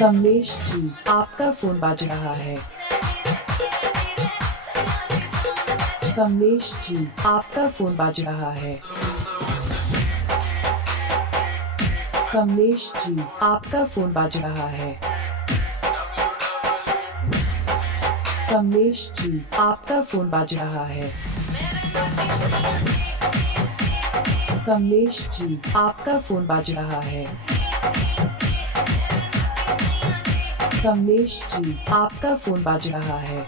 कमलेश जी, आपका फोन बज रहा है। कमलेश जी, आपका फोन बज रहा है। कमलेश जी, आपका फोन बज रहा है। कमलेश जी, आपका फोन बज रहा है। कमलेश जी, आपका फोन बज रहा है। कमलेश जी, आपका फोन बज रहा है।